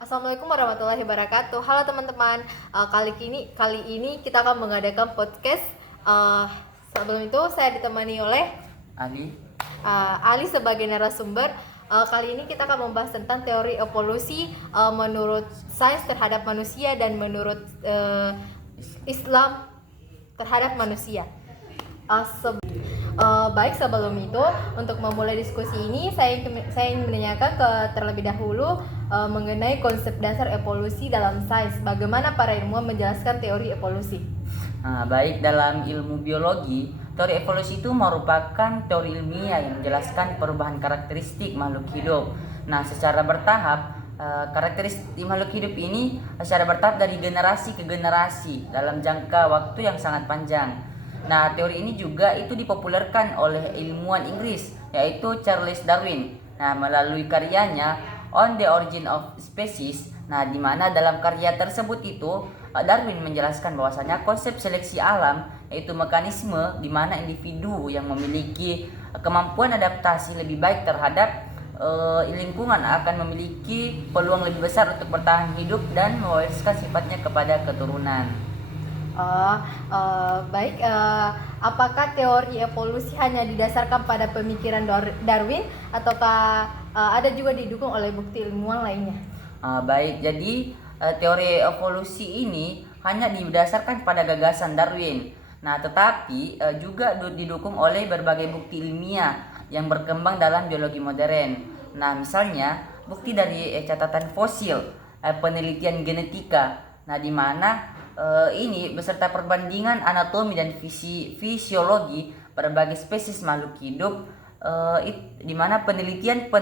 Assalamualaikum warahmatullahi wabarakatuh. Halo teman-teman. Kali ini kita akan mengadakan podcast. Uh, Sebelum itu saya ditemani oleh Ali. Ali sebagai narasumber. Kali ini kita akan membahas tentang teori evolusi menurut sains terhadap manusia dan menurut Islam terhadap manusia. Baik, sebelum itu untuk memulai diskusi ini saya ingin menanyakan terlebih dahulu mengenai konsep dasar evolusi dalam sains. Bagaimana para ilmuwan menjelaskan teori evolusi? Baik, dalam ilmu biologi, teori evolusi itu merupakan teori ilmiah yang menjelaskan perubahan karakteristik makhluk hidup. Nah, secara bertahap, karakteristik makhluk hidup ini secara bertahap dari generasi ke generasi dalam jangka waktu yang sangat panjang. Nah, teori ini juga itu dipopulerkan oleh ilmuwan Inggris, yaitu Charles Darwin. Nah, melalui karyanya On the Origin of Species. Nah, di mana dalam karya tersebut itu Darwin menjelaskan bahwasanya konsep seleksi alam yaitu mekanisme di mana individu yang memiliki kemampuan adaptasi lebih baik terhadap lingkungan akan memiliki peluang lebih besar untuk bertahan hidup dan mewariskan sifatnya kepada keturunan. Baik. Apakah teori evolusi hanya didasarkan pada pemikiran Darwin ataukah ada juga didukung oleh bukti ilmuwan lainnya? Baik, jadi teori evolusi ini hanya didasarkan pada gagasan Darwin. Nah, tetapi juga didukung oleh berbagai bukti ilmiah yang berkembang dalam biologi modern. Nah, misalnya bukti dari catatan fosil, penelitian genetika. Nah, di mana ini beserta perbandingan anatomi dan fisiologi berbagai spesies makhluk hidup, di mana penelitian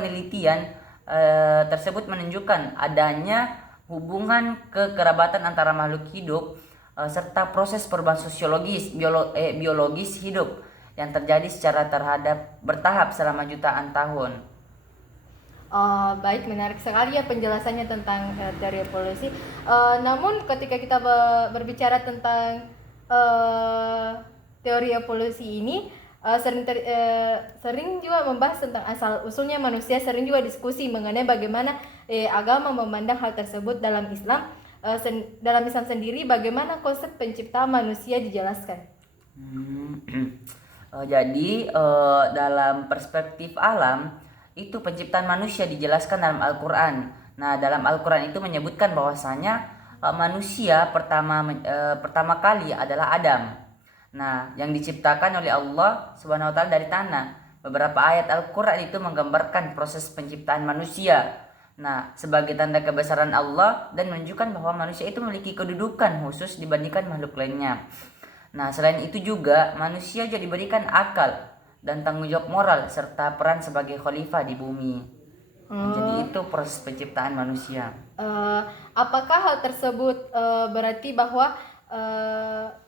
tersebut menunjukkan adanya hubungan kekerabatan antara makhluk hidup serta proses perubahan sosiologis biologis hidup yang terjadi secara bertahap selama jutaan tahun. Baik, menarik sekali ya penjelasannya tentang teori evolusi. Namun ketika kita berbicara tentang teori evolusi ini, sering juga membahas tentang asal usulnya manusia, sering juga diskusi mengenai bagaimana agama memandang hal tersebut dalam Islam. Dalam Islam sendiri, bagaimana konsep penciptaan manusia dijelaskan? Jadi dalam perspektif alam itu penciptaan manusia dijelaskan dalam Al-Quran. Nah, dalam Al-Quran itu menyebutkan bahwasanya manusia pertama kali adalah Adam. Nah, yang diciptakan oleh Allah Subhanahu wa taala dari tanah. Beberapa ayat Al-Quran itu menggambarkan proses penciptaan manusia. Nah, sebagai tanda kebesaran Allah dan menunjukkan bahwa manusia itu memiliki kedudukan khusus dibandingkan makhluk lainnya. Nah, selain itu juga manusia juga diberikan akal dan tanggung jawab moral serta peran sebagai khalifah di bumi. Jadi itu proses penciptaan manusia. Apakah hal tersebut berarti bahwa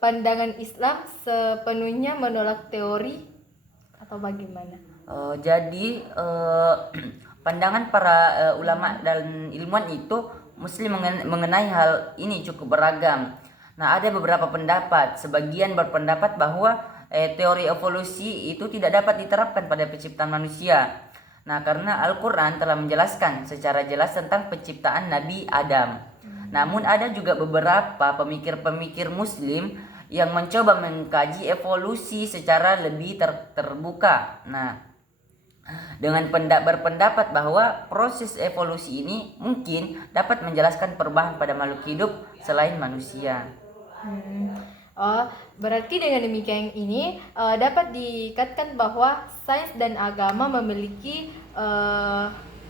pandangan Islam sepenuhnya menolak teori atau bagaimana? Jadi pandangan para ulama dan ilmuwan itu Muslim mengenai hal ini cukup beragam. Nah, ada beberapa pendapat. Sebagian berpendapat bahwa teori evolusi itu tidak dapat diterapkan pada penciptaan manusia. Nah, karena Al-Quran telah menjelaskan secara jelas tentang penciptaan Nabi Adam. Namun ada juga beberapa pemikir-pemikir Muslim yang mencoba mengkaji evolusi secara lebih terbuka. Nah, dengan berpendapat bahwa proses evolusi ini mungkin dapat menjelaskan perubahan pada makhluk hidup selain manusia. Berarti dengan demikian ini dapat dikatakan bahwa sains dan agama memiliki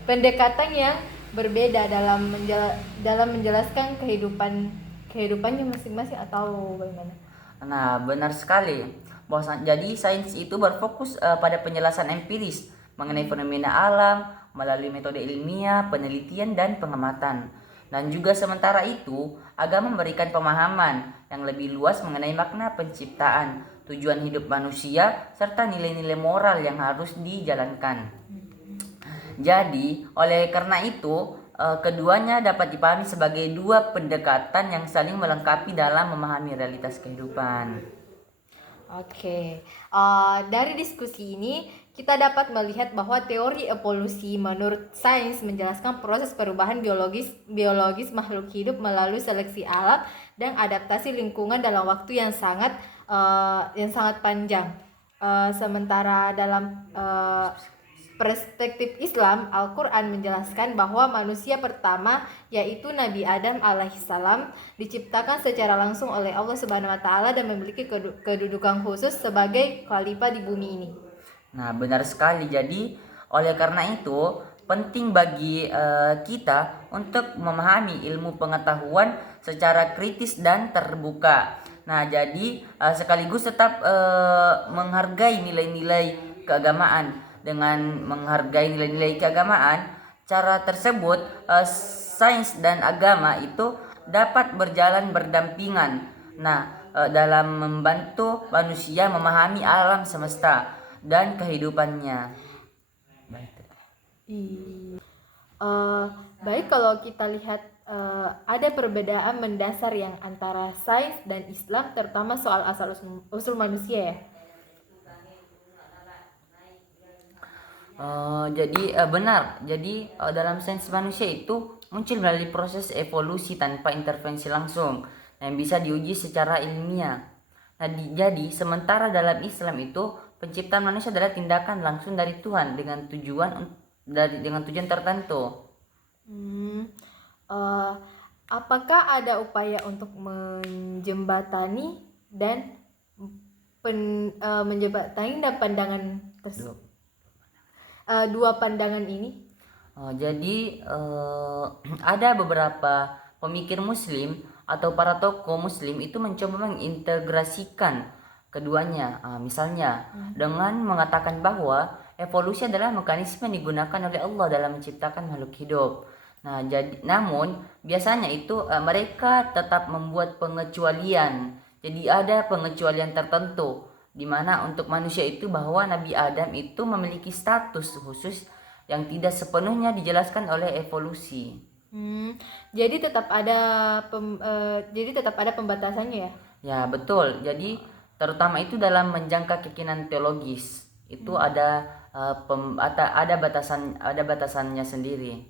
pendekatan yang berbeda dalam menjelaskan kehidupannya masing-masing atau bagaimana? Nah, benar sekali. Jadi sains itu berfokus pada penjelasan empiris mengenai fenomena alam melalui metode ilmiah, penelitian dan pengamatan. Dan juga sementara itu, agama memberikan pemahaman yang lebih luas mengenai makna penciptaan, tujuan hidup manusia, serta nilai-nilai moral yang harus dijalankan. Jadi, oleh karena itu, keduanya dapat dipahami sebagai dua pendekatan yang saling melengkapi dalam memahami realitas kehidupan. Oke. Dari diskusi ini kita dapat melihat bahwa teori evolusi menurut sains menjelaskan proses perubahan biologis makhluk hidup melalui seleksi alam dan adaptasi lingkungan dalam waktu yang sangat panjang. Sementara dalam perspektif Islam, Al-Quran menjelaskan bahwa manusia pertama yaitu Nabi Adam alaihissalam diciptakan secara langsung oleh Allah Subhanahu wa taala dan memiliki kedudukan khusus sebagai khalifah di bumi ini. Nah, benar sekali. Jadi, oleh karena itu, penting bagi kita untuk memahami ilmu pengetahuan secara kritis dan terbuka. Nah, jadi sekaligus tetap menghargai nilai-nilai keagamaan. Dengan menghargai nilai-nilai keagamaan, cara tersebut sains dan agama itu dapat berjalan berdampingan. Nah, dalam membantu manusia memahami alam semesta dan kehidupannya. Baik, kalau kita lihat ada perbedaan mendasar yang antara sains dan Islam, terutama soal asal usul manusia ya. Jadi benar. Jadi dalam sains manusia itu muncul melalui proses evolusi tanpa intervensi langsung yang bisa diuji secara ilmiah. Nah, jadi sementara dalam Islam itu penciptaan manusia adalah tindakan langsung dari Tuhan dengan tujuan tertentu. Apakah ada upaya untuk menjembatani dan pandangan tersebut? Dua pandangan ini. Jadi ada beberapa pemikir Muslim atau para tokoh Muslim itu mencoba mengintegrasikan keduanya. Misalnya dengan mengatakan bahwa evolusi adalah mekanisme yang digunakan oleh Allah dalam menciptakan makhluk hidup. Nah, namun biasanya itu mereka tetap membuat pengecualian. Jadi ada pengecualian tertentu di mana untuk manusia itu bahwa Nabi Adam itu memiliki status khusus yang tidak sepenuhnya dijelaskan oleh evolusi. Jadi tetap ada pembatasannya ya? Ya, betul. Jadi terutama itu dalam menjangka keyakinan teologis itu ada batasannya sendiri.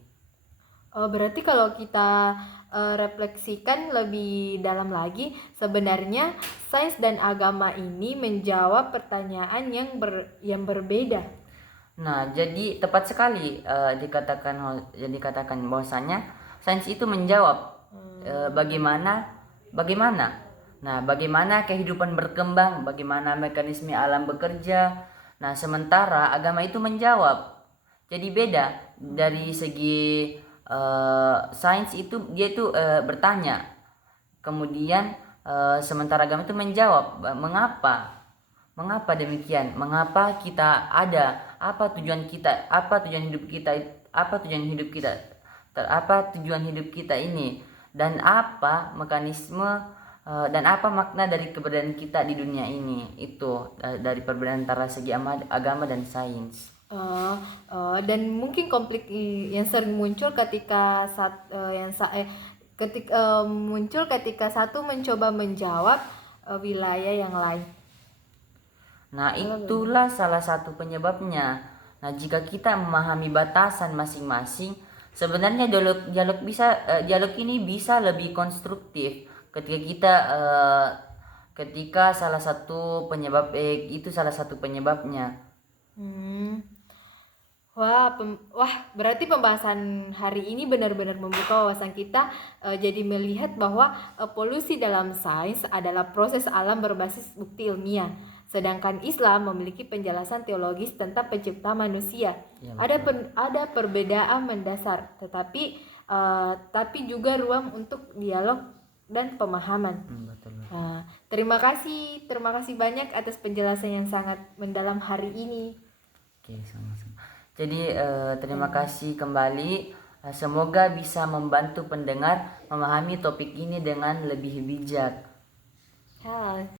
Berarti kalau kita refleksikan lebih dalam lagi, sebenarnya sains dan agama ini menjawab pertanyaan yang berbeda. Nah, jadi tepat sekali dikatakan bahwasanya sains itu menjawab bagaimana kehidupan berkembang, bagaimana mekanisme alam bekerja. Nah, sementara agama itu menjawab. Jadi beda dari segi sains itu dia itu bertanya, kemudian sementara agama itu menjawab mengapa demikian, mengapa kita ada, apa tujuan hidup kita ini, dan apa mekanisme dan apa makna dari keberadaan kita di dunia ini. Itu dari perbedaan antara segi agama dan sains. Dan mungkin konflik yang sering muncul ketika ketika satu mencoba menjawab wilayah yang lain. Nah, itulah salah satu penyebabnya. Nah, jika kita memahami batasan masing-masing, sebenarnya dialog ini bisa lebih konstruktif ketika salah satu penyebabnya. Wah, berarti pembahasan hari ini benar-benar membuka wawasan kita, jadi melihat bahwa evolusi dalam sains adalah proses alam berbasis bukti ilmiah, sedangkan Islam memiliki penjelasan teologis tentang pencipta manusia. Ya, ada perbedaan mendasar, tetapi juga ruang untuk dialog dan pemahaman. Betul. Terima kasih banyak atas penjelasan yang sangat mendalam hari ini. Oke, sama-sama. Jadi terima kasih kembali. Semoga bisa membantu pendengar memahami topik ini dengan lebih bijak.